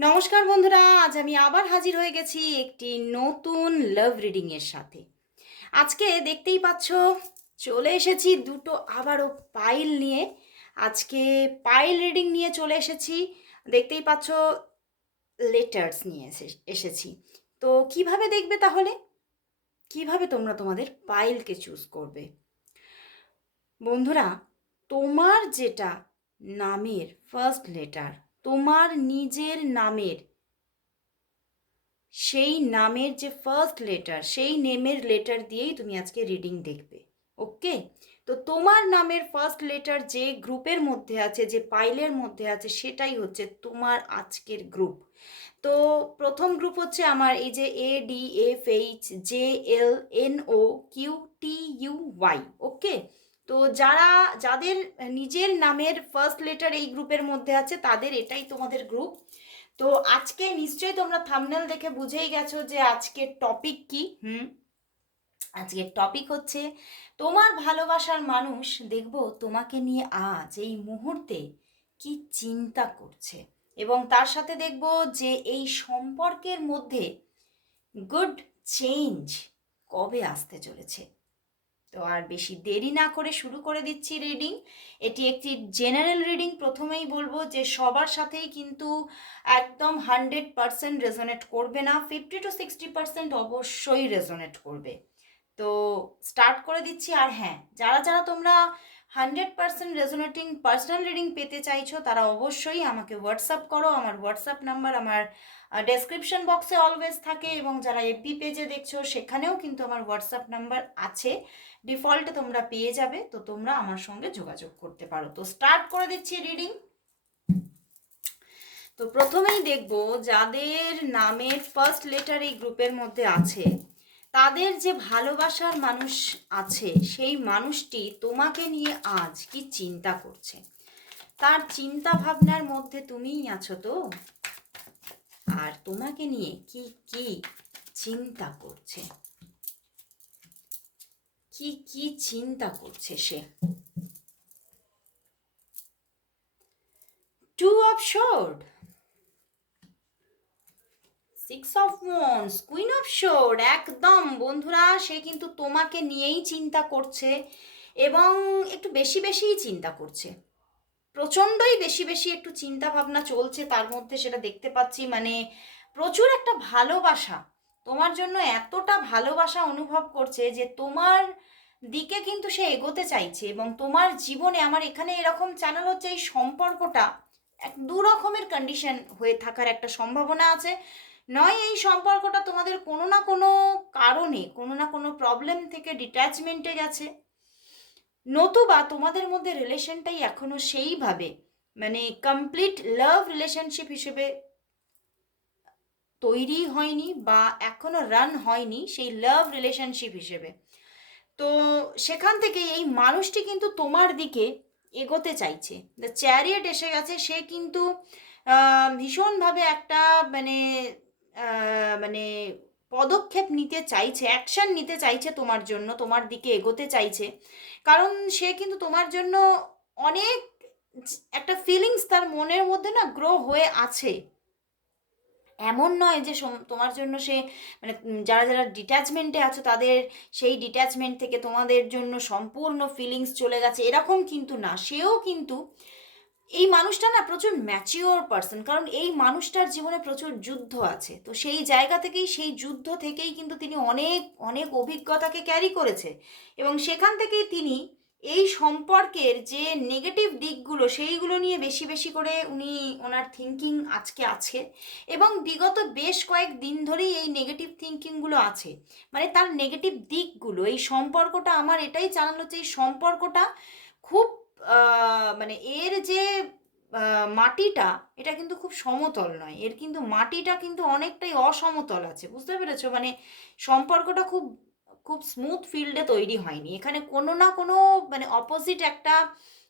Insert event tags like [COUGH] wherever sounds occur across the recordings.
নমস্কার বন্ধুরা, আজ আমি আবার হাজির হয়ে গেছি একটি নতুন লাভ রিডিং এর সাথে। আজকে দেখতেই পাচ্ছ, চলে এসেছি দুটো আবারও পাইল নিয়ে। আজকে পাইল রিডিং নিয়ে চলে এসেছি। দেখতেই পাচ্ছ লেটার্স নিয়ে এসে- এসেছি। তো কীভাবে দেখবে তাহলে? কীভাবে তোমরা তোমাদের পাইলকে চুজ করবে? বন্ধুরা, তোমার যেটা নামের ফার্স্ট লেটার তোমার নিজের নামের, সেই নামের যে ফার্স্ট লেটার সেই নেমের লেটার দিয়েই তুমি আজকে রিডিং দেখবে ওকে তো তোমার নামের ফার্স্ট লেটার যে গ্রুপের মধ্যে আছে, যে পাইলের মধ্যে আছে, সেটাই হচ্ছে তোমার আজকের গ্রুপ তো প্রথম গ্রুপ হচ্ছে আমার, এই যে A D F H J L N O Q T U Y okay তো যারা, যাদের নিজের নামের ফার্স্ট লেটার এই গ্রুপের মধ্যে আছে, তাদের এটাই তোমাদের গ্রুপ তো আজকে নিশ্চয়ই তোমরা থামনেল দেখে বুঝেই গেছো যে আজকের টপিক কি, হুম? আজকের টপিক হচ্ছে, তোমার ভালোবাসার মানুষ দেখব তোমাকে নিয়ে আজ, এই মুহূর্তে কি চিন্তা করছে? এবং তার সাথে দেখব যে এই সম্পর্কের মধ্যে গুড চেঞ্জ কবে আসতে চলেছে। তো আর বেশি দেরি না করে শুরু করে দিচ্ছি রিডিং এটি একটি জেনারেল রিডিং প্রথমেই বলব যে সবার সাথেই কিন্তু একদম হান্ড্রেড পারসেন্ট রেজোনেট করবে না ফিফটি টু সিক্সটি পারসেন্ট অবশ্যই রেজোনেট করবে। তো স্টার্ট করে দিচ্ছি, আর হ্যাঁ যারা যারা তোমরা hundred percent resonating personal reading পেতে চাইছো, তারা অবশ্যই আমাকে হোয়াটসঅ্যাপ করো। আমার হোয়াটসঅ্যাপ নাম্বার আমার ডেসক্রিপশন বক্সে অলওয়েজ থাকে এবং যারা এফবি পেজে দেখছ, সেখানেও কিন্তু আমার হোয়াটসঅ্যাপ নাম্বার আছে। ডিফল্টে তোমরা পেয়ে যাবে, তো তোমরা আমার সঙ্গে যোগাযোগ করতে পারো। তো স্টার্ট করে দিচ্ছি রিডিং তো প্রথমেই দেখব যাদের নামের ফার্স্ট লেটার এই গ্রুপের মধ্যে আছে, তাদের যে ভালোবাসার মানুষ আছে, সেই মানুষটি তোমাকে নিয়ে আজ কি চিন্তা করছে? তার চিন্তা ভাবনার মধ্যে তুমিই আছো তো? আর তোমাকে নিয়ে কি কি চিন্তা করছে? কি কি চিন্তা করছে সে? Two of sword six of wands queen of sword একদম, বন্ধুরা, সে কিন্তু তোমাকে নিয়েই চিন্তা করছে এবং একটু বেশি বেশিই চিন্তা করছে। প্রচণ্ডই বেশি বেশি একটু চিন্তা ভাবনা চলছে, তার মধ্যে সেটা দেখতে পাচ্ছি। মানে প্রচুর একটা ভালোবাসা তোমার জন্য এতটা ভালোবাসা অনুভব করছে যে তোমার দিকে কিন্তু সে এগোতে চাইছে এবং তোমার জীবনে আমার এখানে এরকম চ্যানেল হচ্ছে এই সম্পর্কটা এক দু রকমের কন্ডিশন হয়ে থাকার একটা সম্ভাবনা আছে। নয়, এই সম্পর্কটা তোমাদের কোনো না কোনো কারণে, কোনো না কোনো প্রবলেম থেকে ডিট্যাচমেন্টে গেছে। নতুবা তোমাদের মধ্যে রিলেশনটাই এখনও সেইভাবে মানে কমপ্লিট লাভ রিলেশনশিপ হিসেবে তৈরি হয়নি বা এখনও রান হয়নি সেই লাভ রিলেশনশিপ হিসেবে। তো সেখান থেকে এই মানুষটি কিন্তু তোমার দিকে এগোতে চাইছে। দ্য চ্যারিয়েট এসে গেছে, সে কিন্তু ভীষণভাবে একটা মানে মানে পদক্ষেপ নিতে চাইছে অ্যাকশন নিতে চাইছে তোমার জন্য, তোমার দিকে এগোতে চাইছে। কারণ সে কিন্তু তোমার জন্য অনেক একটা ফিলিংস তার মনের মধ্যে না গ্রো হয়ে আছে। এমন নয় যে তোমার জন্য সে মানে যারা যারা ডিট্যাচমেন্টে আছো তাদের সেই ডিট্যাচমেন্ট থেকে তোমাদের জন্য সম্পূর্ণ ফিলিংস চলে গেছে। এরকম কিন্তু না। সেও কিন্তু এই মানুষটা না প্রচুর ম্যাচিওর পার্সন কারণ এই মানুষটার জীবনে প্রচুর যুদ্ধ আছে। তো সেই জায়গা থেকেই, সেই যুদ্ধ থেকেই কিন্তু তিনি অনেক অনেক অভিজ্ঞতাকে ক্যারি করেছে। এবং সেখান থেকেই তিনি এই সম্পর্কের যে নেগেটিভ দিকগুলো, সেইগুলো নিয়ে বেশি বেশি করে উনি ওনার থিঙ্কিং আজকে আছে এবং বিগত বেশ কয়েক দিন ধরেই এই নেগেটিভ থিঙ্কিংগুলো আছে। মানে তার নেগেটিভ দিকগুলো, এই সম্পর্কটা আমার এটাই জানানো যে এই সম্পর্কটা খুব মানে এর যে মাটিটা, এটা কিন্তু খুব সমতল নয়। এর কিন্তু মাটিটা কিন্তু অনেকটাই অসমতল আছে, বুঝতে পেরেছ? মানে সম্পর্কটা খুব খুব স্মুথ ফিল্ডে তৈরি হয়নি। এখানে কোনো না কোনো মানে অপোজিট একটা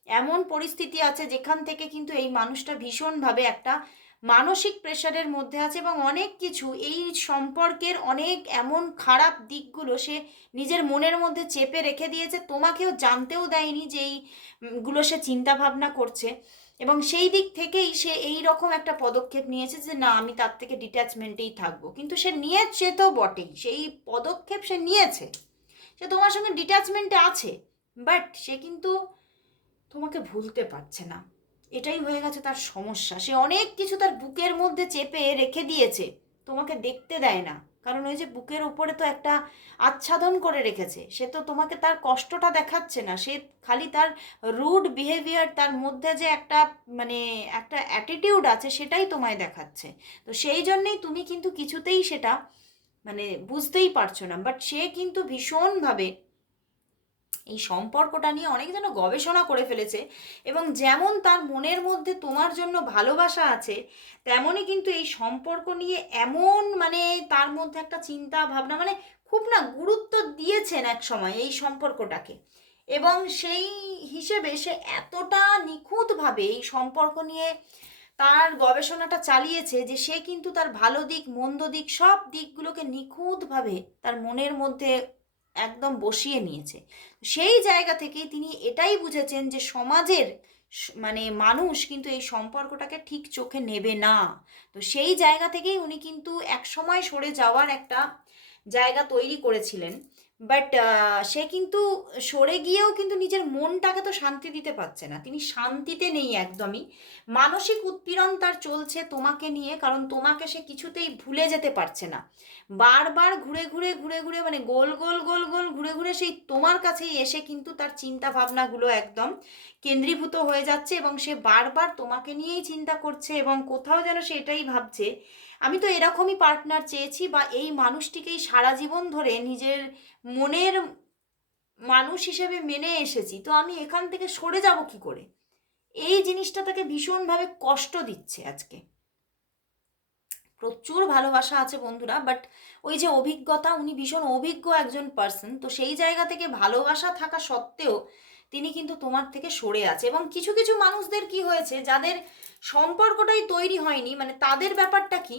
এমন পরিস্থিতি আছে, যেখান থেকে কিন্তু এই মানুষটা ভীষণভাবে একটা মানসিক প্রেশারের মধ্যে আছে এবং অনেক কিছু এই সম্পর্কের অনেক এমন খারাপ দিকগুলো সে নিজের মনের মধ্যে চেপে রেখে দিয়েছে। তোমাকেও জানতেও দেয়নি যে এইগুলো সে চিন্তা ভাবনা করছে। এবং সেই দিক থেকেই সে এই রকম একটা পদক্ষেপ নিয়েছে যে, না, আমি তার থেকে ডিট্যাচমেন্টেই থাকব। কিন্তু সে নিয়েছে তো বটেই। সেই পদক্ষেপ সে নিয়েছে। সে তোমার সঙ্গে ডিট্যাচমেন্টে আছে বাট সে কিন্তু তোমাকে ভুলতে পারছে না। এটাই হয়ে গেছে তার সমস্যা। সে অনেক কিছু তার বুকের মধ্যে চেপে রেখে দিয়েছে। তোমাকে দেখতে দেয় না। কারণ ওই যে বুকের ওপরে তো একটা আচ্ছাদন করে রেখেছে। সে তো তোমাকে তার কষ্টটা দেখাচ্ছে না। সে খালি তার রুড বিহেভিয়ার তার মধ্যে যে একটা মানে একটা অ্যাটিটিউড আছে সেটাই তোমায় দেখাচ্ছে। তো সেই জন্যেই তুমি কিন্তু কিছুতেই সেটা মানে বুঝতেই পারছ না। বাট সে কিন্তু ভীষণভাবে এই সম্পর্কটা নিয়ে অনেক যেন গবেষণা করে ফেলেছে এবং যেমন তার মনের মধ্যে তোমার জন্য ভালোবাসা আছে, তেমনই কিন্তু এই সম্পর্ক নিয়ে এমন মানে তার মধ্যে একটা চিন্তা ভাবনা মানে খুব না গুরুত্ব দিয়েছেন এক সময় এই সম্পর্কটাকে। এবং সেই হিসেবে সে এতটা নিখুঁতভাবে এই সম্পর্ক নিয়ে তার গবেষণাটা চালিয়েছে যে সে কিন্তু তার ভালো দিক, মন্দ দিক সব দিকগুলোকে নিখুঁতভাবে তার মনের মধ্যে একদম বসিয়ে নিয়েছে। সেই জায়গা থেকেই তিনি এটাই বুঝেছেন যে সমাজের মানে মানুষ কিন্তু এই সম্পর্কটাকে ঠিক চোখে নেবে না। তো সেই জায়গা থেকেই উনি কিন্তু একসময় সরে যাওয়ার একটা জায়গা তৈরি করেছিলেন। বাট সে কিন্তু সরে গিয়েও কিন্তু নিজের মনটাকে তো শান্তি দিতে পারছে না। তিনি শান্তিতে নেই একদমই। মানসিক উৎপীড়ন তার চলছে তোমাকে নিয়ে, কারণ তোমাকে সে কিছুতেই ভুলে যেতে পারছে না। বারবার ঘুরে ঘুরে ঘুরে ঘুরে মানে গোল গোল গোল গোল ঘুরে ঘুরে সেই তোমার কাছেই এসে কিন্তু তার চিন্তা ভাবনাগুলো একদম কেন্দ্রীভূত হয়ে যাচ্ছে এবং সে বারবার তোমাকে নিয়েই চিন্তা করছে এবং কোথাও যেন সে এটাই ভাবছে আমি তো এরকমই পার্টনার চেয়েছি বা এই মানুষটিকেই সারা জীবন ধরে নিজের মনের মানুষ হিসেবে মেনে এসেছি। তো আমি এখান থেকে সরে যাব কি করে? এই জিনিসটা তাকে ভীষণভাবে কষ্ট দিচ্ছে আজকে। প্রচুর ভালোবাসা আছে বন্ধুরা বাট ওই যে অভিজ্ঞতা, উনি ভীষণ অভিজ্ঞ একজন পার্সন তো সেই জায়গা থেকে ভালোবাসা থাকা সত্ত্বেও তিনি কিন্তু তোমার থেকে সরে আছে। এবং কিছু কিছু মানুষদের কি হয়েছে, যাদের সম্পর্কটাই তৈরি হয়নি মানে তাদের ব্যাপারটা কি,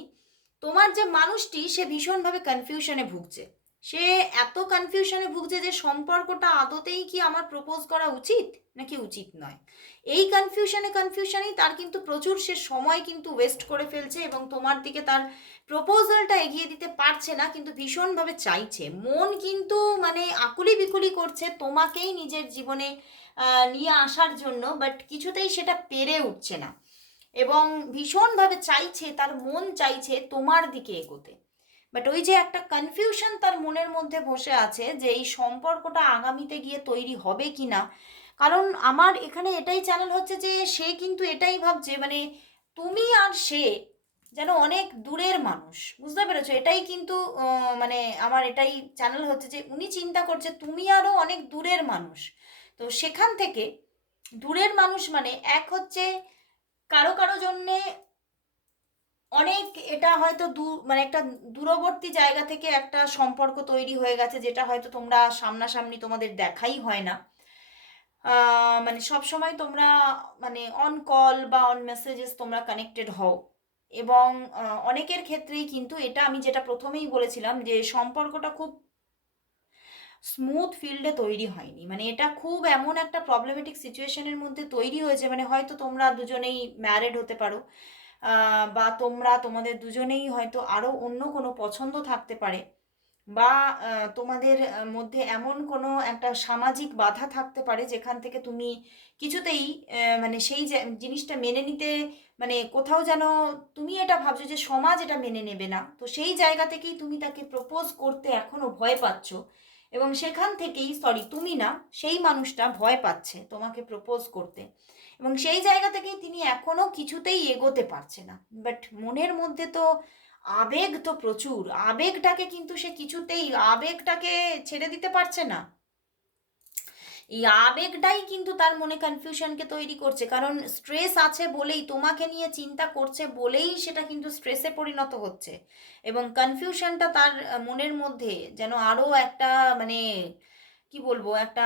তোমার যে মানুষটি, সে ভীষণভাবে কনফিউশনে ভুগছে। সে এত কনফিউশনে ভুগছে যে সম্পর্কটা আদতেই কি আমার প্রপোজ করা উচিত, নাকি উচিত নয়? এই কনফিউশনে কনফিউশনেই তার কিন্তু প্রচুর সে সময় কিন্তু ওয়েস্ট করে ফেলছে এবং তোমার দিকে তার প্রপোজালটা এগিয়ে দিতে পারছে না, কিন্তু ভীষণভাবে চাইছে। মন কিন্তু মানে আকুলি বিকুলি করছে তোমাকেই নিজের জীবনে নিয়ে আসার জন্য বাট কিছুতেই সেটা পেরে উঠছে না। এবং ভীষণভাবে চাইছে, তার মন চাইছে তোমার দিকে এগোতে। বাট ওই যে একটা কনফিউশন তার মনের মধ্যে বসে আছে যে এই সম্পর্কটা আগামীতে গিয়ে তৈরি হবে কি না কারণ আমার এখানে এটাই চ্যানেল হচ্ছে যে সে কিন্তু এটাই ভাবছে মানে তুমি আর সে যেন অনেক দূরের মানুষ। বুঝতে পেরেছ? এটাই কিন্তু মানে আমার এটাই চ্যানেল হচ্ছে যে, উনি চিন্তা করছে, তুমি আরও অনেক দূরের মানুষ। তো সেখান থেকে দূরের মানুষ মানে এক হচ্ছে কারও কারও জন্যে অনেক এটা হয়তো দূর মানে একটা দূরবর্তী জায়গা থেকে একটা সম্পর্ক তৈরি হয়ে গেছে, যেটা হয়তো তোমরা সামনাসামনি তোমাদের দেখাই হয় না। মানে সব সময় তোমরা মানে অন কল বা অন মেসেজেস তোমরা কানেক্টেড হও। এবং অনেকের ক্ষেত্রেই কিন্তু এটা আমি যেটা প্রথমেই বলেছিলাম যে সম্পর্কটা খুব স্মুথ ফিল্ডে তৈরি হয়নি। মানে এটা খুব এমন একটা প্রবলেমেটিক সিচুয়েশনের মধ্যে তৈরি হয়েছে মানে হয়তো তোমরা দুজনেই ম্যারেড হতে পারো বা তোমরা তোমাদের দুজনেই হয়তো আরও অন্য কোনো পছন্দ থাকতে পারে। বা তোমাদের মধ্যে এমন কোনো একটা সামাজিক বাধা থাকতে পারে যেখান থেকে তুমি কিছুতেই মানে সেই জিনিসটা মেনে নিতে মানে কোথাও যেন তুমি এটা ভাবছ যে সমাজ এটা মেনে নেবে না। তো সেই জায়গা থেকেই তুমি তাকে প্রপোজ করতে এখনও ভয় পাচ্ছ এবং সেখান থেকেই সরি তুমি না, সেই মানুষটা ভয় পাচ্ছে তোমাকে প্রপোজ করতে। এবং সেই জায়গা থেকেই তিনি এখনও কিছুতেই এগোতে পারছে না। বাট মনের মধ্যে তো আবেগ তো প্রচুর। আবেগটাকে কিন্তু সে কিছুতেই, আবেগটাকে ছেড়ে দিতে পারছে না। এই আবেগটাই কিন্তু তার মনে কনফিউশনকে তৈরি করছে। কারণ স্ট্রেস আছে বলেই, তোমাকে নিয়ে চিন্তা করছে বলেই সেটা কিন্তু স্ট্রেসে পরিণত হচ্ছে। এবং কনফিউশনটা তার মনের মধ্যে যেন আরও একটা মানে কি বলব, একটা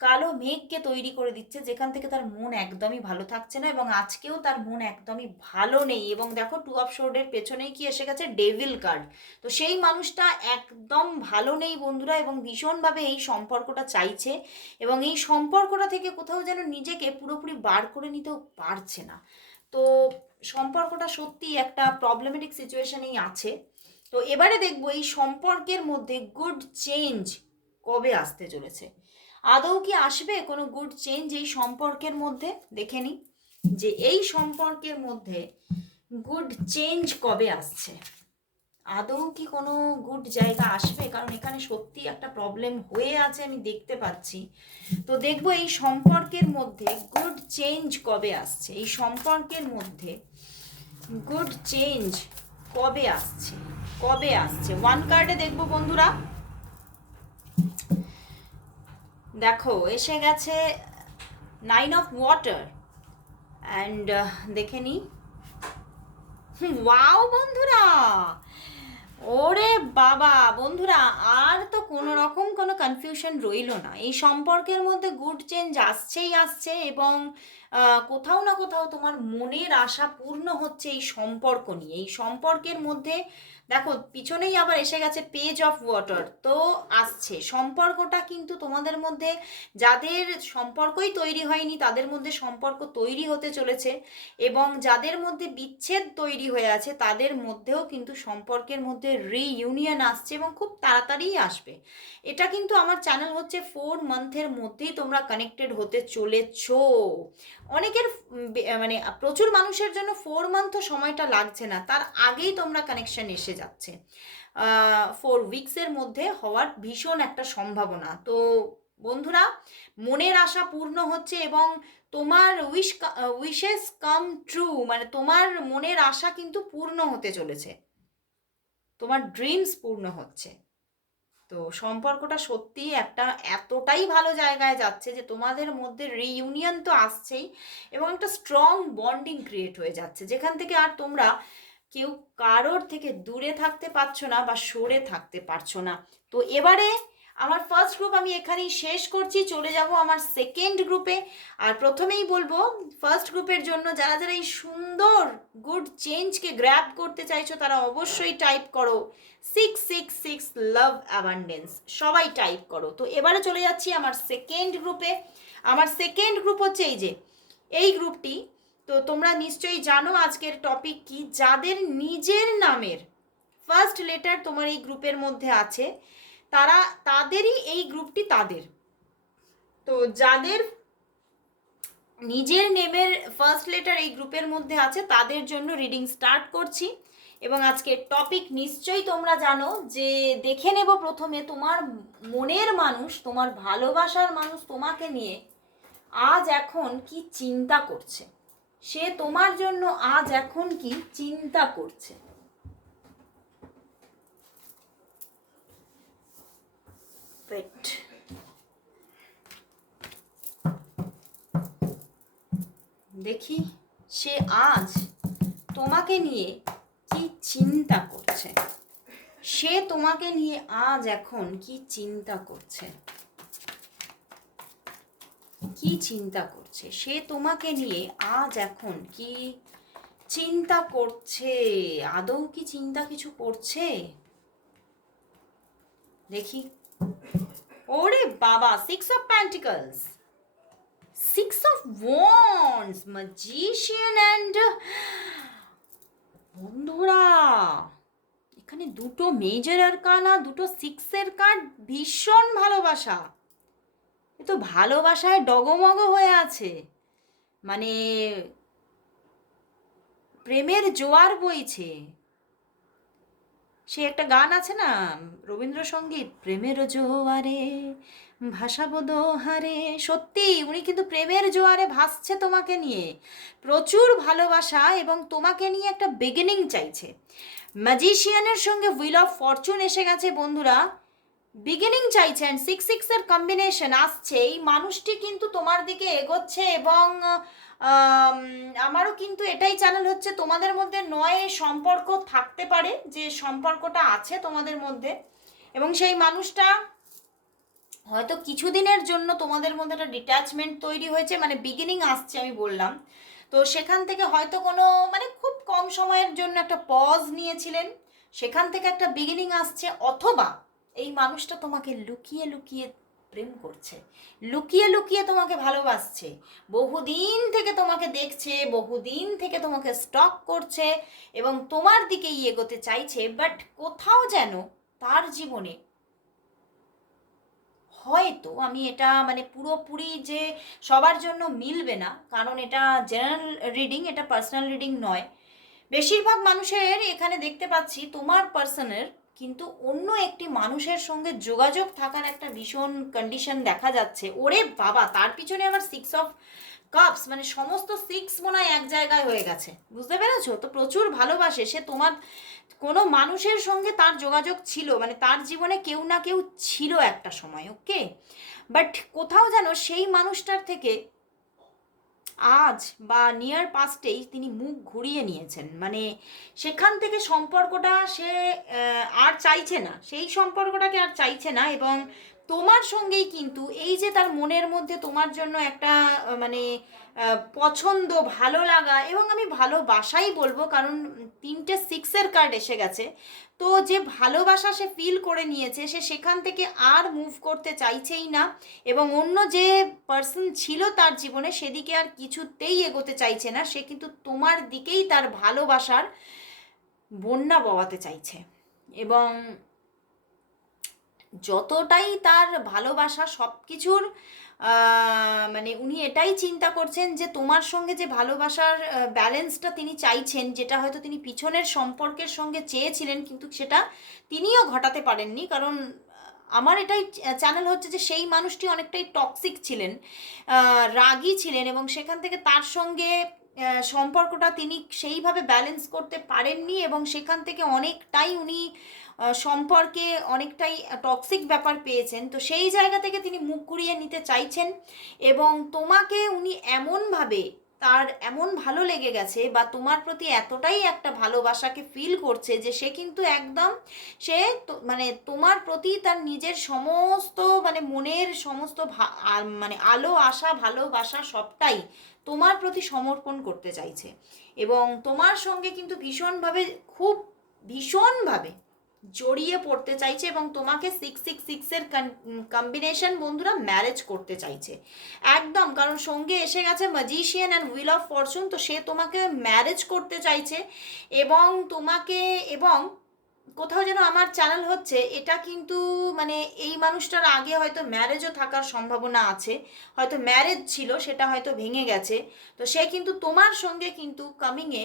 কালো মেঘকে তৈরি করে দিচ্ছে, যেখান থেকে তার মন একদমই ভালো থাকছে না এবং আজকেও তার মন একদমই ভালো নেই। এবং দেখো টু অফ শোর্ডের পেছনেই কি এসে গেছে? ডেভিল কার্ড তো সেই মানুষটা একদম ভালো নেই বন্ধুরা এবং ভীষণভাবে এই সম্পর্কটা চাইছে এবং এই সম্পর্কটা থেকে কোথাও যেন নিজেকে পুরোপুরি বার করে নিতেও পারছে না। তো সম্পর্কটা সত্যি একটা প্রবলেমেটিক সিচুয়েশনেই আছে। তো এবারে দেখব এই সম্পর্কের মধ্যে গুড চেঞ্জ কবে আসতে চলেছে? আদৌ কি আসবে কোনো গুড চেঞ্জ এই সম্পর্কের মধ্যে? দেখে নিই। যে এই সম্পর্কের মধ্যে গুড চেঞ্জ কবে আসছে? আদৌ কি কোনো গুড জায়গা আসবে? কারণ এখানে সত্যি একটা প্রবলেম হয়ে আছে, আমি দেখতে পাচ্ছি। তো দেখব এই সম্পর্কের মধ্যে গুড চেঞ্জ কবে আসছে? এই সম্পর্কের মধ্যে গুড চেঞ্জ কবে আসছে? কবে আসছে? ওয়ান কার্ডে দেখব বন্ধুরা। দেখো, এসে গেছে নাইন অফ ওয়াটার অ্যান্ড দেখে নি। ওয়াও বন্ধুরা! ওরে বাবা, বন্ধুরা, আর তো কোনো রকম কোনো কনফিউশন রইল না। এই সম্পর্কের মধ্যে গুড চেঞ্জ আসছেই আসছে এবং কোথাও না কোথাও তোমার মনের আশা পূর্ণ হচ্ছে এই সম্পর্ক নিয়ে। এই সম্পর্কের মধ্যে দেখো, পিছনেই আবার এসে গেছে পেজ অফ ওয়াটার তো আসছে। সম্পর্কটা কিন্তু তোমাদের মধ্যে, যাদের সম্পর্কই তৈরি হয়নি, তাদের মধ্যে সম্পর্ক তৈরি হতে চলেছে এবং যাদের মধ্যে বিচ্ছেদ তৈরি হয়ে আছে, তাদের মধ্যেও কিন্তু সম্পর্কের মধ্যে রিইউনিয়ন আসছে এবং খুব তাড়াতাড়িই আসবে। এটা কিন্তু আমার চ্যানেল হচ্ছে ফোর মান্থের মধ্যেই তোমরা কানেক্টেড হতে চলেছো। অনেকের মানে প্রচুর মানুষের জন্য ফোর মান্থও সময়টা লাগছে না, তার আগেই তোমরা কানেকশন এসে যাচ্ছে। ফোর উইকসের মধ্যে হওয়ার ভীষণ একটা সম্ভাবনা। তো বন্ধুরা, মনের আশা পূর্ণ হচ্ছে এবং তোমার উইশ উইশেস কাম ট্রু মানে তোমার মনের আশা কিন্তু পূর্ণ হতে চলেছে। তোমার ড্রিমস পূর্ণ হচ্ছে। তো সম্পর্কটা সত্যি একটা এতটাই ভালো জায়গায় যাচ্ছে যে তোমাদের মধ্যে রিইউনিয়ন তো আসছেই এবং একটা স্ট্রং বন্ডিং ক্রিয়েট হয়ে যাচ্ছে। যেখান থেকে আর তোমরা কেউ কারোর থেকে দূরে থাকতে পারছ না বা সরে থাকতে পারছ না। তো এবারে আমার ফার্স্ট গ্রুপ আমি এখানেই শেষ করছি, চলে যাব আমার সেকেন্ড গ্রুপে আর প্রথমেই বলব ফার্স্ট গ্রুপের জন্য যারা যারা এই সুন্দর গুড চেঞ্জকে গ্র্যাব করতে চাইছো, তারা অবশ্যই টাইপ করো six six six love abundance সবাই টাইপ করো। তো এবারে চলে যাচ্ছি আমার সেকেন্ড গ্রুপে আমার সেকেন্ড গ্রুপ হচ্ছে এই যে, এই গ্রুপটি তো তোমরা নিশ্চয়ই জানো আজকের টপিক কি, যাদের নিজের নামের ফার্স্ট লেটার তোমার এই গ্রুপের মধ্যে আছে। তারা তাদেরই এই গ্রুপটি তাদের। তো যাদের নিজের নেমের ফার্স্ট লেটার এই গ্রুপের মধ্যে আছে, তাদের জন্য রিডিং স্টার্ট করছি। এবং আজকের টপিক নিশ্চয়ই তোমরা জানো যে দেখে নেব প্রথমে তোমার মনের মানুষ, তোমার ভালোবাসার মানুষ তোমাকে নিয়ে আজ এখন কি চিন্তা করছে? সে তোমার জন্য আজ এখন কি চিন্তা করছে? Wait. দেখি সে আজ তোমাকে নিয়ে কি চিন্তা করছে? সে তোমাকে নিয়ে আজ এখন কি চিন্তা করছে? কি চিন্তা করছে? সে তোমাকে নিয়ে আজ এখন কি চিন্তা করছে? আদৌ কি চিন্তা কিছু করছে? দেখি। ওরে বাবা six of pentacles six of wands magician and বন্ধুরা, এখানে দুটো মেজর আরকানা দুটো সিক্সের কার্ড ভীষণ ভালোবাসা। এ তো ভালোবাসায় ডগমগ হয়ে আছে। মানে প্রেমের জোয়ার বইছে। সে একটা গান আছে না, রবীন্দ্রসঙ্গীত, প্রেমের জোয়ারে ভাসাবো দোহারে। সত্যি, উনি কিন্তু প্রেমের জোয়ারে ভাসছে তোমাকে নিয়ে। প্রচুর ভালোবাসা এবং তোমাকে নিয়ে একটা বিগিনিং চাইছে। ম্যাজিশিয়ানের সঙ্গে হুইল অফ ফরচুন এসে গেছে বন্ধুরা। বিগিনিং চাইছেন সিক্স সিক্সের কম্বিনেশন আসছে। এই মানুষটি কিন্তু তোমার দিকে এগোচ্ছে এবং আমারও কিন্তু এটাই চ্যানেল হচ্ছে, তোমাদের মধ্যে নয় সম্পর্ক থাকতে পারে, যে সম্পর্কটা আছে তোমাদের মধ্যে। এবং সেই মানুষটা হয়তো কিছুদিনের জন্য তোমাদের মধ্যে একটা ডিট্যাচমেন্ট তৈরি হয়েছে মানে বিগিনিং আসছে আমি বললাম। তো সেখান থেকে হয়তো কোনো মানে খুব কম সময়ের জন্য একটা পজ নিয়েছিলেন। সেখান থেকে একটা বিগিনিং আসছে, অথবা এই মানুষটা তোমাকে লুকিয়ে লুকিয়ে প্রেম করছে, লুকিয়ে লুকিয়ে তোমাকে ভালোবাসছে, বহুদিন থেকে তোমাকে দেখছে, বহুদিন থেকে তোমাকে স্টক করছে এবং তোমার দিকেই এগোতে চাইছে বাট কোথাও যেন তার জীবনে হয়তো আমি এটা মানে পুরোপুরি যে সবার জন্য মিলবে না, কারণ এটা জেনারেল রিডিং এটা পার্সোনাল রিডিং নয়। বেশিরভাগ মানুষের এখানে দেখতে পাচ্ছি তোমার পার্সনের কিন্তু অন্য একটি মানুষের সঙ্গে যোগাযোগ থাকার একটা ভীষণ কন্ডিশন দেখা যাচ্ছে। ওরে বাবা, তার পিছনে আবার সিক্স অফ কাপস মানে সমস্ত সিক্স মনে এক জায়গায় হয়ে গেছে। বুঝতে পেরেছ? তো প্রচুর ভালোবাসে। সে তোমার, কোনো মানুষের সঙ্গে তার যোগাযোগ ছিল মানে তার জীবনে কেউ না কেউ ছিল একটা সময় ওকে বাট কোথাও যেন সেই মানুষটার থেকে আজ বা নিয়ার পাস্টেই তিনি মুখ ঘুরিয়ে নিয়েছেন। মানে সেখান থেকে সম্পর্কটা সে আর চাইছে না। সেই সম্পর্কটাকে আর চাইছে না এবং তোমার সঙ্গেই কিন্তু এই যে তার মনের মধ্যে তোমার জন্য একটা মানে পছন্দ, ভালো লাগা এবং আমি ভালোবাসাই বলব কারণ তিনটে সিক্সের কার্ড এসে গেছে। তো যে ভালোবাসা সে ফিল করে নিয়েছে, সে সেখান থেকে আর মুভ করতে চাইছেই না এবং অন্য যে পার্সন ছিল তার জীবনে সেদিকে আর কিছুতেই এগোতে চাইছে না, সে কিন্তু তোমার দিকেই তার ভালোবাসার বন্যা বওয়াতে চাইছে। এবং যতটাই তার ভালোবাসা সব কিছুর মানে উনি এটাই চিন্তা করছেন যে তোমার সঙ্গে যে ভালোবাসার ব্যালেন্সটা তিনি চাইছেন, যেটা হয়তো তিনি পিছনের সম্পর্কের সঙ্গে চেয়েছিলেন, কিন্তু সেটা তিনিও ঘটাতে পারেননি। কারণ আমার এটাই চ্যানেল হচ্ছে যে সেই মানুষটি অনেকটাই টক্সিক ছিলেন রাগী ছিলেন এবং সেখান থেকে তার সঙ্গে সম্পর্কটা তিনি সেইভাবে ব্যালেন্স করতে পারেননি এবং সেখান থেকে অনেকটাই উনি সম্পর্কে অনেকটাই টক্সিক ব্যাপার পেয়েছেন। তো সেই জায়গা থেকে তিনি মুখ ঘুরিয়ে নিতে চাইছেন এবং তোমাকে উনি এমনভাবে তার এমন ভালো লেগে গেছে বা তোমার প্রতি এতটাই একটা ভালোবাসাকে ফিল করছে যে সে কিন্তু একদম সে মানে তোমার প্রতি তার নিজের সমস্ত মানে মনের সমস্ত মানে আলো, আশা, ভালোবাসা সবটাই তোমার প্রতি সমর্পণ করতে চাইছে। এবং তোমার সঙ্গে কিন্তু ভীষণভাবে, খুব ভীষণভাবে জড়িয়ে পড়তে চাইছে এবং তোমাকে সিক্স সিক্স সিক্সের কম্বিনেশন বন্ধুরা ম্যারেজ করতে চাইছে। একদম, কারণ সঙ্গে এসে গেছে magician and wheel of fortune তো সে তোমাকে ম্যারেজ করতে চাইছে এবং তোমাকে, এবং কোথাও যেন আমার চ্যানেল হচ্ছে, এটা কিন্তু মানে এই মানুষটার আগে হয়তো ম্যারেজও থাকার সম্ভাবনা আছে। হয়তো ম্যারেজ ছিল, সেটা হয়তো ভেঙে গেছে। তো সে কিন্তু তোমার সঙ্গে কিন্তু কামিংয়ে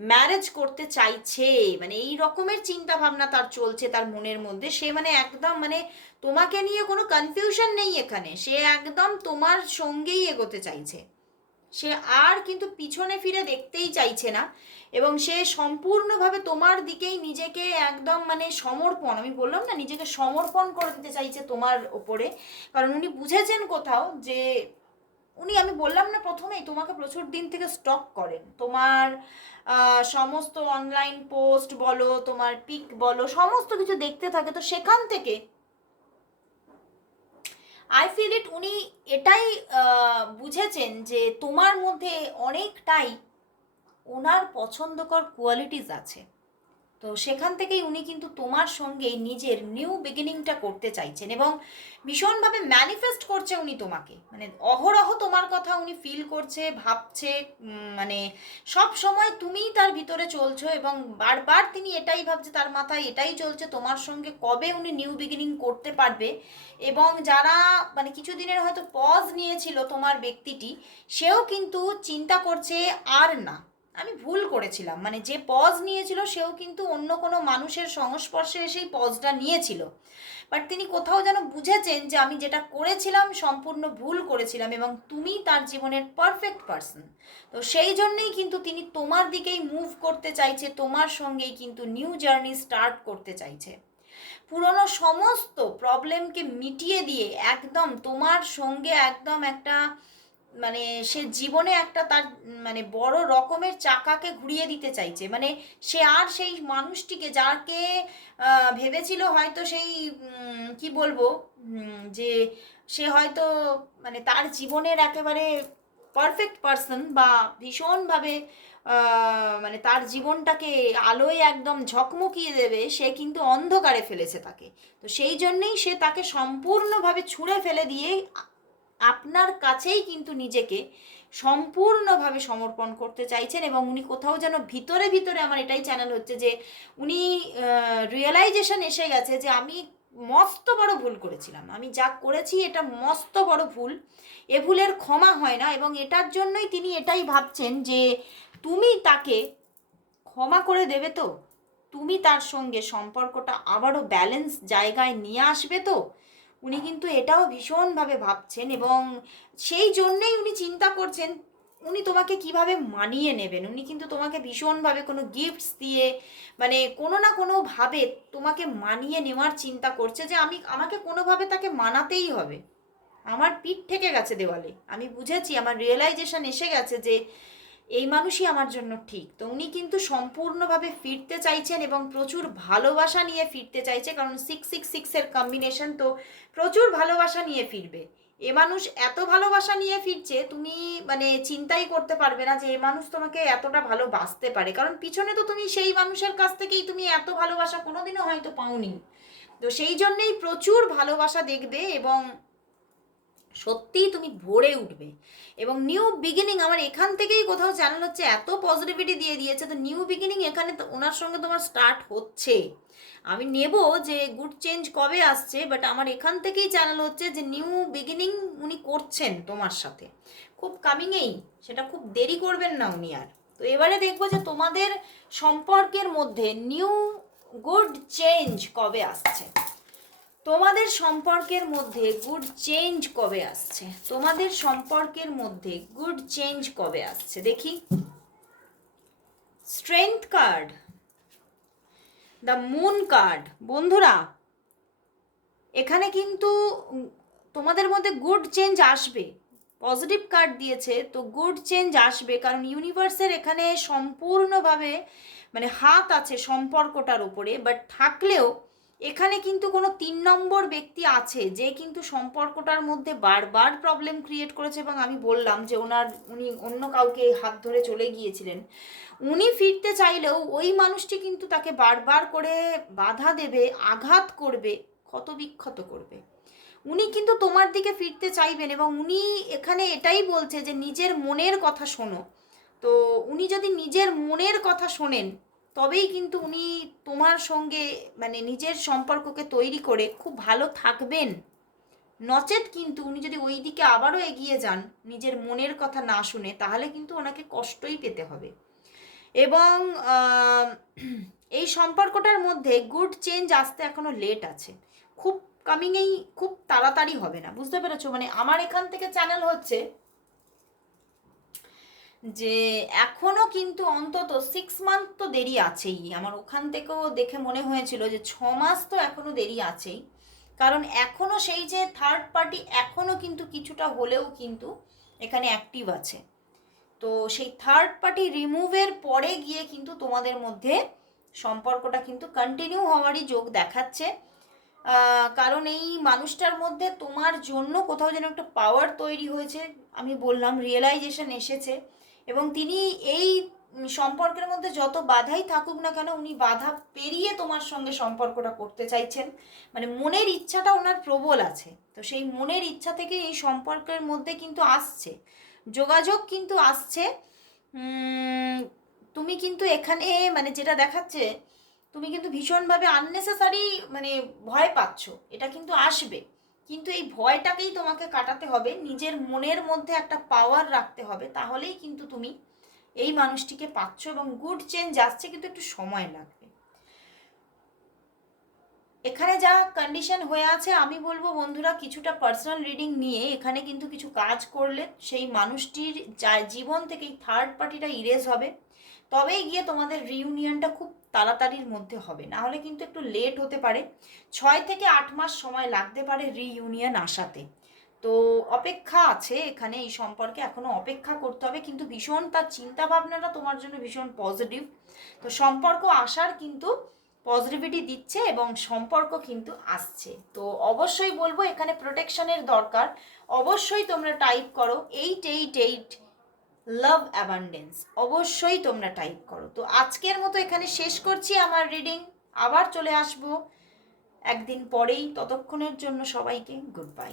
ম্যারেজ করতে চাইছে মানে এই রকমের চিন্তা ভাবনা তার চলছে তার মনের মধ্যে। সে মানে একদম মানে তোমাকে নিয়ে কোনো কনফিউশন নেই এখানে। সে একদম তোমার সঙ্গেই এগোতে চাইছে। সে আর কিন্তু পিছনে ফিরে দেখতেই চাইছে না। এবং সে সম্পূর্ণভাবে তোমার দিকেই নিজেকে একদম মানে সমর্পণ, আমি বললাম না, নিজেকে সমর্পণ করে দিতে চাইছে তোমার ওপরে। কারণ উনি বুঝেছেন কোথাও যে, উনি, আমি বললাম না প্রথমেই, তোমাকে প্রচুর দিন থেকে স্টক করেন। তোমার সমস্ত অনলাইন পোস্ট বলো, তোমার পিক বলো, সমস্ত কিছু দেখতে থাকে, তো সেখান থেকে আই ফিল ইট উনি এটাই বুঝেছেন যে তোমার মধ্যে অনেকটাই ওনার পছন্দকর কোয়ালিটিস আছে। তো সেখান থেকেই উনি কিন্তু তোমার সঙ্গে নিজের নিউ বিগিনিংটা করতে চাইছেন এবং ভীষণভাবে ম্যানিফেস্ট করছে উনি তোমাকে। মানে অহরহ তোমার কথা উনি ফিল করছে, ভাবছে মানে সব সময় তুমিই তার ভিতরে চলছো এবং বারবার তিনি এটাই ভাবছে, তার মাথায় এটাই চলছে তোমার সঙ্গে কবে উনি নিউ বিগিনিং করতে পারবে এবং যারা মানে কিছুদিনের হয়তো পজ নিয়েছিল তোমার ব্যক্তিটি, সেও কিন্তু চিন্তা করছে আর না। আমি ভুল করেছিলাম। মানে যে পজ নিয়েছিল, সেও কিন্তু অন্য কোনো মানুষের সংস্পর্শে এসেই পজটা নিয়েছিল। বাট তিনি কোথাও যেন বুঝেছেন যে আমি যেটা করেছিলাম, সম্পূর্ণ ভুল করেছিলাম এবং তুমি তার জীবনের পারফেক্ট পার্সন তো সেই জন্যেই কিন্তু তিনি তোমার দিকেই মুভ করতে চাইছে, তোমার সঙ্গেই কিন্তু নিউ জার্নি স্টার্ট করতে চাইছে। পুরনো সমস্ত প্রবলেমকে মিটিয়ে দিয়ে একদম তোমার সঙ্গে একদম একটা মানে সে জীবনে একটা তার মানে বড় রকমের চাকাকে ঘুরিয়ে দিতে চাইছে। মানে সে আর সেই মানুষটিকে যাকে ভেবেছিল হয়তো সেই কি বলব যে সে হয়তো মানে তার জীবনের একেবারে পারফেক্ট পারসন বা ভীষণভাবে মানে তার জীবনটাকে আলোয় একদম ঝকমকিয়ে দেবে, সে কিন্তু অন্ধকারে ফেলেছে তাকে। তো সেই জন্যেই সে তাকে সম্পূর্ণভাবে ছুঁড়ে ফেলে দিয়ে আপনার কাছেই কিন্তু নিজেকে সম্পূর্ণভাবে সমর্পণ করতে চাইছেন এবং উনি কোথাও যেন ভিতরে ভিতরে আমার এটাই চ্যানেল হচ্ছে যে উনি রিয়েলাইজেশন এসে গেছে যে আমি মস্ত বড় ভুল করেছিলাম। আমি যা করেছি এটা মস্ত বড় ভুল। এ ভুলের ক্ষমা হয় না এবং এটার জন্যই তিনি এটাই ভাবছেন যে তুমি তাকে ক্ষমা করে দেবে তো? তুমি তার সঙ্গে সম্পর্কটা আবারও ব্যালেন্স জায়গায় নিয়ে আসবে তো? উনি কিন্তু এটাও ভীষণভাবে ভাবছেন এবং সেই জন্যেই উনি চিন্তা করছেন, উনি তোমাকে কীভাবে মানিয়ে নেবেন? উনি কিন্তু তোমাকে ভীষণভাবে কোনো গিফটস দিয়ে মানে কোনো না কোনোভাবে তোমাকে মানিয়ে নেওয়ার চিন্তা করছে যে আমি, আমাকে কোনোভাবে তাকে মানাতেই হবে। আমার পিঠ থেকে গেছে দেওয়ালে। আমি বুঝেছি, আমার রিয়েলাইজেশন এসে গেছে যে এই মানুষই আমার জন্য ঠিক। তো উনি কিন্তু সম্পূর্ণভাবে ফিরতে চাইছেন এবং প্রচুর ভালোবাসা নিয়ে ফিরতে চাইছে, কারণ সিক্স সিক্স সিক্সের কম্বিনেশন তো প্রচুর ভালোবাসা নিয়ে ফিরবে। এ মানুষ এত ভালোবাসা নিয়ে ফিরছে, তুমি মানে চিন্তাই করতে পারবে না যে এ মানুষ তোমাকে এতটা ভালোবাসতে পারে। কারণ পিছনে তো তুমি সেই মানুষের কাছ থেকেই তুমি এত ভালোবাসা কোনোদিনও হয়তো পাওনি। তো সেই জন্যেই প্রচুর ভালোবাসা দেখবে এবং সত্যিই তুমি ভরে উঠবে। এবং নিউ বিগিনিং আমার এখান থেকেই কোথাও চ্যানেল হচ্ছে, এত পজিটিভিটি দিয়ে দিয়েছে, তো নিউ বিগিনিং এখানে তো ওনার সঙ্গে তোমার স্টার্ট হচ্ছে। আমি নেব যে গুড চেঞ্জ কবে আসছে বাট আমার এখান থেকেই চ্যানেল হচ্ছে যে নিউ বিগিনিং উনি করছেন তোমার সাথে। খুব কামিংয়েই সেটা খুব দেরি করবেন না উনি আর। তো এবারে দেখব যে তোমাদের সম্পর্কের মধ্যে নিউ গুড চেঞ্জ কবে আসছে। তোমাদের সম্পর্কের মধ্যে গুড চেঞ্জ কবে আসছে? তোমাদের সম্পর্কের মধ্যে গুড চেঞ্জ কবে আসছে? দেখি। Strength card the moon card বন্ধুরা, এখানে কিন্তু তোমাদের মধ্যে গুড চেঞ্জ আসবে। পজিটিভ কার্ড দিয়েছে, তো গুড চেঞ্জ আসবে কারণ ইউনিভার্সের এখানে সম্পূর্ণভাবে মানে হাত আছে সম্পর্কটার উপরে বাট থাকলেও এখানে কিন্তু কোনো তিন নম্বর ব্যক্তি আছে যে কিন্তু সম্পর্কটার মধ্যে বারবার প্রবলেম ক্রিয়েট করেছে এবং আমি বললাম যে ওনার, উনি অন্য কাউকে হাত ধরে চলে গিয়েছিলেন। উনি ফিরতে চাইলেও ওই মানুষটি কিন্তু তাকে বারবার করে বাধা দেবে, আঘাত করবে ক্ষত বিক্ষত করবে। উনি কিন্তু তোমার দিকে ফিরতে চাইবেন এবং উনি এখানে এটাই বলছে যে নিজের মনের কথা শোনো। তো উনি যদি নিজের মনের কথা শোনেন তবেই কিন্তু উনি তোমার সঙ্গে মানে নিজের সম্পর্ককে তৈরি করে খুব ভালো থাকবেন। নচেত কিন্তু উনি যদি ওই দিকে আবারও এগিয়ে যান, নিজের মনের কথা না শুনে, তাহলে কিন্তু ওনাকে কষ্টই পেতে হবে। এবং [CLEARS THROAT] এই সম্পর্কটার মধ্যে গুড চেঞ্জ আসতে এখনও লেট আছে। খুব কামিংয়েই খুব তাড়াতাড়ি হবে না, বুঝতে পেরেছ? মানে আমার এখান থেকে চ্যানেল হচ্ছে যে এখনও কিন্তু অন্তত সিক্স মান্থ তো দেরি আছেই। আমার ওখান থেকেও দেখে মনে হয়েছিল যে ছ মাস তো এখনও দেরি আছেই। কারণ এখনও সেই যে থার্ড পার্টি এখনও কিন্তু কিছুটা হলেও কিন্তু এখানে অ্যাক্টিভ আছে। তো সেই থার্ড পার্টি রিমুভের পরে গিয়ে কিন্তু তোমাদের মধ্যে সম্পর্কটা কিন্তু কন্টিনিউ হওয়ারই যোগ দেখাচ্ছে। কারণ এই মানুষটার মধ্যে তোমার জন্য কোথাও যেন একটা পাওয়ার তৈরি হয়েছে। আমি বললাম রিয়েলাইজেশন এসেছে। এবং তিনি এই সম্পর্কের মধ্যে যত বাধাই থাকুক না কেন, উনি বাধা পেরিয়ে তোমার সঙ্গে সম্পর্কটা করতে চাইছেন। মানে মনের ইচ্ছাটা ওনার প্রবল আছে। তো সেই মনের ইচ্ছা থেকে এই সম্পর্কের মধ্যে কিন্তু আসছে। যোগাযোগ কিন্তু আসছে। তুমি কিন্তু এখানে মানে যেটা দেখাচ্ছে, তুমি কিন্তু ভীষণভাবে আননেসেসারি মানে ভয় পাচ্ছ। এটা কিন্তু আসবে। কিন্তু এই ভয়টাকেই তোমাকে কাটাতে হবে, নিজের মনের মধ্যে একটা পাওয়ার রাখতে হবে, তাহলেই কিন্তু তুমি এই মানুষটিকে পাচ্ছ এবং গুড চেঞ্জ আসছে, কিন্তু একটু সময় লাগবে। এখানে যা কন্ডিশন হয়ে আছে, আমি বলব বন্ধুরা কিছুটা পার্সোনাল রিডিং নিয়ে, এখানে কিন্তু কিছু কাজ করলে সেই মানুষটির যা জীবন থেকে থার্ড পার্টিটা ইরেজ হবে। তবেই গিয়ে তোমাদের রিউনিয়নটা খুব তাড়াতাড়ির মধ্যে হবে। না হলে কিন্তু একটু লেট হতে পারে। ছয় থেকে আট মাস সময় লাগতে পারে রিইউনিয়ন আসাতে। তো অপেক্ষা আছে এখানে, এই সম্পর্কে এখনও অপেক্ষা করতে হবে। কিন্তু ভীষণ তার চিন্তা ভাবনাটা তোমার জন্য ভীষণ পজিটিভ তো সম্পর্ক আসার কিন্তু পজিটিভিটি দিচ্ছে এবং সম্পর্ক কিন্তু আসছে। তো অবশ্যই বলব এখানে প্রোটেকশনের দরকার। অবশ্যই তোমরা টাইপ করো। Eight eight eight love abundance অবশ্যই তোমরা টাইপ করো। তো আজকের মতো এখানে শেষ করছি আমার রিডিং আবার চলে আসব। একদিন পরেই, ততক্ষণের জন্য সবাইকে গুড বাই